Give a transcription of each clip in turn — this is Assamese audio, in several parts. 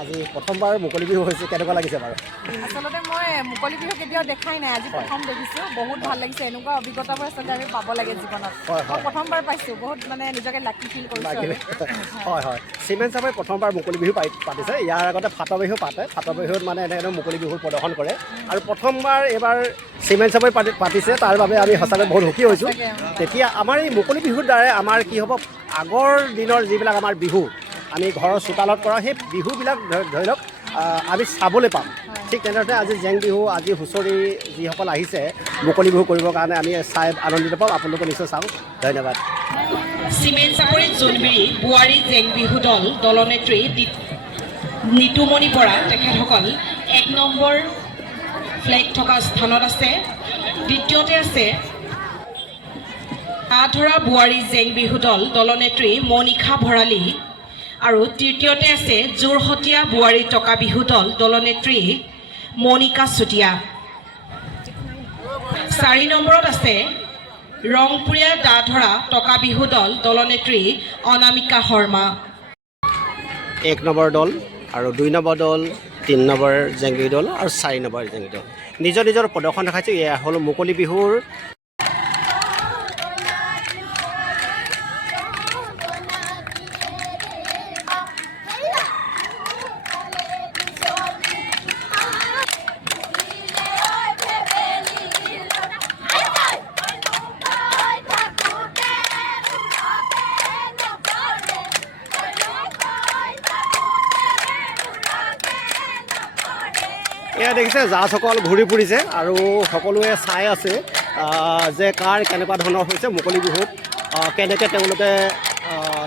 আজি প্ৰথমবাৰ মুকলি বিহু হৈছে, কেনেকুৱা লাগিছে বাৰু? আচলতে মই মুকলি বিহু কেতিয়াও দেখাই নাই, আজি প্ৰথম দেখিছোঁ, বহুত ভাল লাগিছে। এনেকুৱা অভিজ্ঞতাবোৰ আচলতে আমি পাব লাগে জীৱনত। মই প্ৰথমবাৰ পাইছোঁ, বহুত মানে নিজকে লাকি ফিল কৰিছোঁ। হয় হয়, চিমেণ্ট চাপৰি প্ৰথমবাৰ মুকলি বিহু পাতিছে। ইয়াৰ আগতে ফাট বিহু পাতে, ফাট বিহুত মানে এনেকৈ মুকলি বিহুৰ প্ৰদৰ্শন কৰে, আৰু প্ৰথমবাৰ এইবাৰ চিমেণ্ট চাপৰি পাতিছে, তাৰ বাবে আমি সঁচাকৈ বহুত সুখী হৈছোঁ। তেতিয়া আমাৰ এই মুকলি বিহুৰ দ্বাৰাই আমাৰ কি হ'ব, আগৰ দিনৰ যিবিলাক আমাৰ বিহু আমি ঘৰৰ চোতালত কৰা সেই বিহুবিলাক ধৰি লওক আমি চাবলৈ পাম। ঠিক তেনেদৰে আজি জেং বিহু, আজি হুঁচৰি যিসকল আহিছে মুকলি বিহু কৰিবৰ কাৰণে আমি চাই আনন্দিত পাম। আপোনালোকে নিশ্চয় চাওক। ধন্যবাদ। চিমেণ্ট চাপৰিত জোনবিৰি বোৱাৰী জেং বিহু দল দলনেত্ৰী নিতুমণি বৰা তেখেতসকল 1 নম্বৰ ফ্লেগ থকা স্থানত আছে। দ্বিতীয়তে আছে আধৰা বোৱাৰী জেং বিহু দল দলনেত্ৰী মনিষা ভৰালী, আৰু তৃতীয়তে আছে যোৰহতীয়া বোৱাৰী টকা বিহু দল দলনেত্ৰী মনিকা চুতীয়া। 4 নম্বৰত আছে ৰংপুৰীয়া দাধৰা টকা বিহু দল দলনেত্ৰী অনামিকা শৰ্মা। 1 নম্বৰ দল আৰু 2 নম্বৰ দল, 3 নম্বৰ জেং বিহু দল আৰু 4 নম্বৰ জেং বিহু দল নিজৰ নিজৰ প্ৰদৰ্শন দেখাইছে। এয়া হ'ল মুকলি বিহুৰ এয়া দেখিছে জাজসকল ঘূৰি ফুৰিছে আৰু সকলোৱে চাই আছে যে কাৰ কেনেকুৱা ধৰণৰ হৈছে মুকলি বিহুত, কেনেকৈ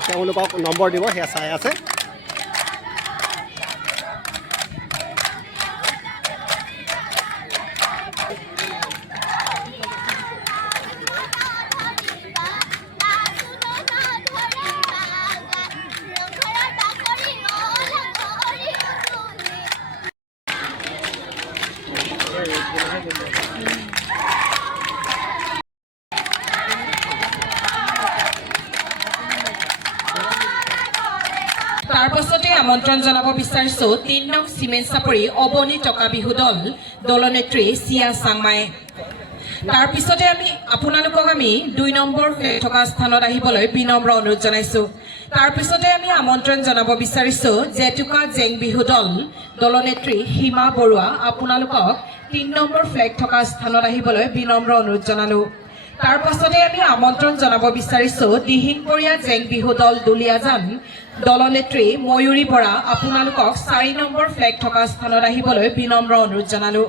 তেওঁলোকক নম্বৰ দিব সেয়া চাই আছে। তাৰ পাছতে আমন্ত্ৰণ জনাব বিচাৰিছোঁ 3 নং চিমেণ্ট চাপৰি অৱনী টকা বিহু দল দলনেত্ৰী চিয়া চাংমাই। তাৰ পিছতে আপোনালোকক আমি 2 নম্বৰ থকা স্থানত আহিবলৈ বিনম্ৰ অনুৰোধ জনাইছোঁ। তাৰ পিছতে আমি আমন্ত্ৰণ জনাব বিচাৰিছোঁ জেতুকা জেং বিহু দল দলনেত্ৰী সীমা বৰুৱা, আপোনালোকক 3 নম্বৰ ফ্লেগ থকা স্থানত আহিবলৈ বিনম্ৰ অনুৰোধ জনালোঁ। তাৰ পাছতে আমি আমন্ত্ৰণ জনাব বিচাৰিছোঁ দিহিংপৰীয়া জেং বিহু দল দুলীয়াজান দলনেত্ৰী ময়ূৰী বৰা, আপোনালোকক 4 নম্বৰ ফ্লেগ থকা স্থানত আহিবলৈ বিনম্ৰ অনুৰোধ জনালোঁ।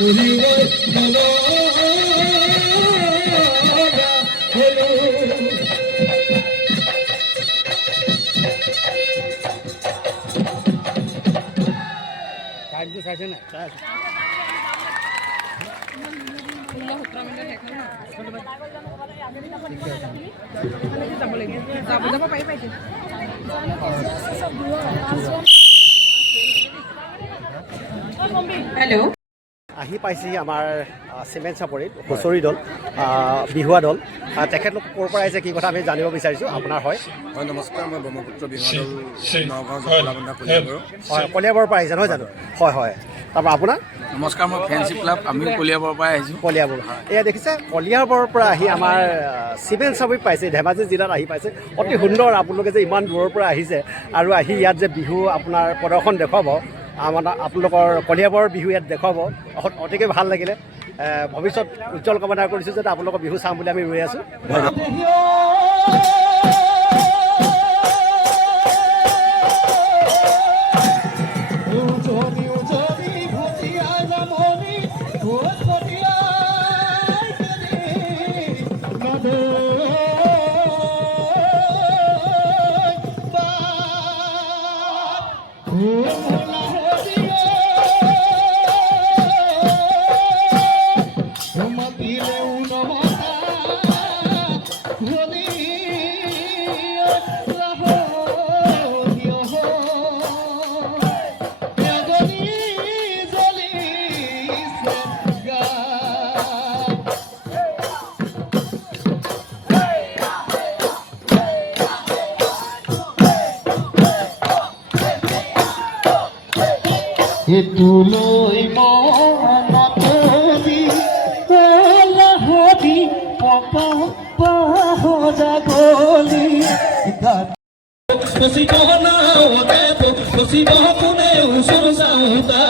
হেল্ল' আহি পাইছেহি আমাৰ চিমেণ্ট চাপৰিত হুঁচৰি দল বিহুৱা দল তেখেতলোক ক'ৰ পৰা আহিছে কি কথা আমি জানিব বিচাৰিছোঁ আপোনাৰ হয় নমস্কাৰ মই ব্ৰহ্মপুত্ৰ বিহুৱা দল নগাঁও জখলাবন্ধা কলিয়াবৰ হয় কলিয়াবৰৰ পৰা আহিছে নহয় জানো হয় হয় তাৰপৰা আপোনাৰ নমস্কাৰ মই ফেঞ্চি ক্লাব আমিও কলিয়াবৰৰ পৰাই আহিছোঁ কলিয়াবৰ এয়া দেখিছে কলিয়াবৰৰ পৰা আহি আমাৰ চিমেণ্ট চাপৰিত পাইছে ধেমাজি জিলাত আহি পাইছে অতি সুন্দৰ আপোনালোকে যে ইমান দূৰৰ পৰা আহিছে আৰু আহি ইয়াত যে বিহু আপোনাৰ প্ৰদৰ্শন দেখুৱাব আমাৰ আপোনালোকৰ কলিয়াবৰৰ বিহু ইয়াত দেখুৱাব অতিকে ভাল লাগিলে ভৱিষ্যত উজ্জ্বল কামনা কৰিছোঁ যাতে আপোনালোকৰ বিহু চাম বুলি আমি ৰৈ আছোঁ তুলৈ মনতলি লাহদি পকা পাহৰা গলি পচিব নাওতে পচিব কোনে ওচৰ চাওঁতা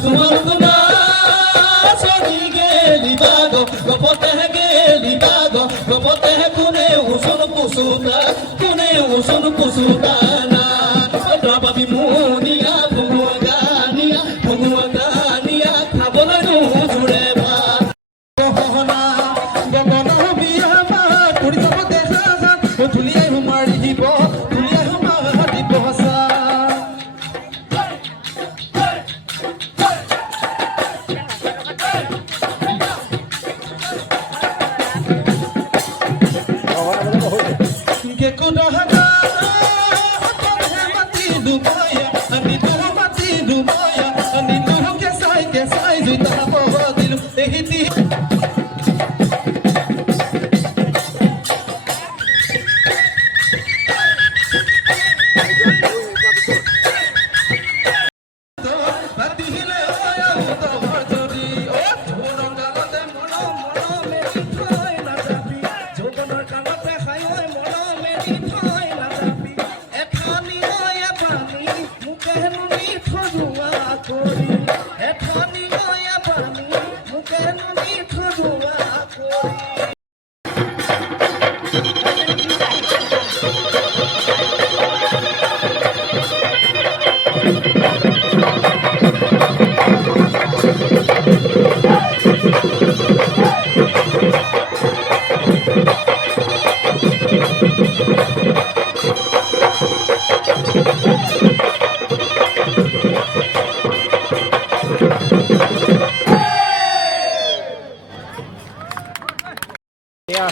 তোমাৰ গুণা চলি গেলি বাগ গপতে কোনে ওচৰ পুচুতা না বাবি মুনিয়া ভগুৱানিয়া খাবলৈ নোজোৰে বা গহনা গগনৰ বিয়া মা কৰি যাব দেখা যান ধুলিয়াই সোমাৰি দিব সঁচা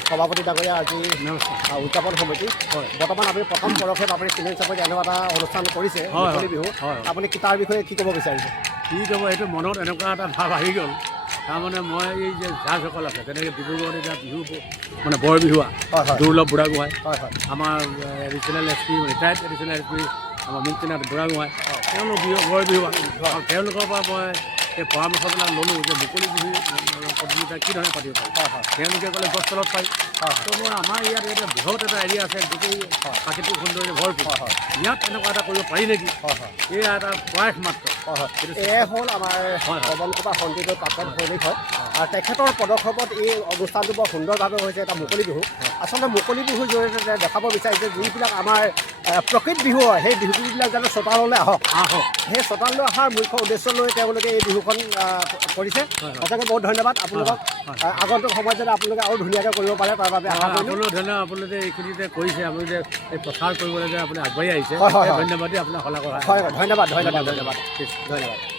সভাপতি ডাঙৰীয়া আজি উদযাপন সমিতি বৰ্তমান আপুনি প্ৰথম পদক্ষেপ আপুনি চিমেণ্ট চাপৰিত এনেকুৱা এটা অনুষ্ঠান কৰিছে মুকলি বিহু আপুনি তাৰ বিষয়ে কি ক'ব বিচাৰিছে কি ক'ব এইটো মনত এনেকুৱা এটা ভাৱ আহি গ'ল তাৰমানে মই এই যে জাজসকল আছে তেনেকৈ ডিব্ৰুগড়ত এতিয়া বিহু মানে বৰ বিহুৱা দুৰ্লভ বুঢ়াগোহাঁই আমাৰ additional S P retired additional S P আমাৰ মুক্তিনাথ বুঢ়াগোহাঁই তেওঁলোক বৰ বিহুৱা আৰু তেওঁলোকৰ পৰা মই এই পৰামৰ্শবিলাক ল'লোঁ যে মুকলি বিহু প্ৰতিযোগিতা কি ধৰণে পাতিব পাৰি তেওঁলোকে ক'লে গছ তলত পাৰি তো মই আমাৰ ইয়াত এটা বৃহৎ এটা এৰিয়া আছে গোটেই প্ৰাকৃতিক সৌন্দৰ্য ভৰপূৰ ইয়াত এনেকুৱা এটা কৰিব পাৰি নেকি এয়া এটা প্ৰয়াস মাত্ৰ এয়া হ'ল আমাৰ অৱন্তপা সন্দিকৈ প্ৰাক্তন সৈনিক হয় আৰু তেখেতৰ পদক্ষেপত এই অনুষ্ঠানটো বৰ সুন্দৰভাৱে হৈছে এটা মুকলি বিহু আচলতে মুকলি বিহুৰ জৰিয়তে দেখাব বিচাৰিছে যিবিলাক আমাৰ প্ৰকৃত বিহু হয় সেই বিহুবিলাক যাতে চোতাললৈ আহক সেই চোতাললৈ অহাৰ মুখ্য উদ্দেশ্য লৈ তেওঁলোকে এই বিহুখন কৰিছে সঁচাকৈ বহুত ধন্যবাদ আপোনালোকক আগন্তুক সময়ত যাতে আপোনালোকে আৰু ধুনীয়াকৈ কৰিব পাৰে তাৰ বাবে আশা কৰিলোঁ আপোনালোক ধন্যবাদ আপোনালোকে এইখিনি যে কৰিছে আপুনি যে এই প্ৰচাৰ কৰিবলৈ যে আপুনি আগবাঢ়ি আহিছে ধন্যবাদ আপোনাক শলাগ হয় ধন্যবাদ ধন্যবাদ ধন্যবাদ ধন্যবাদ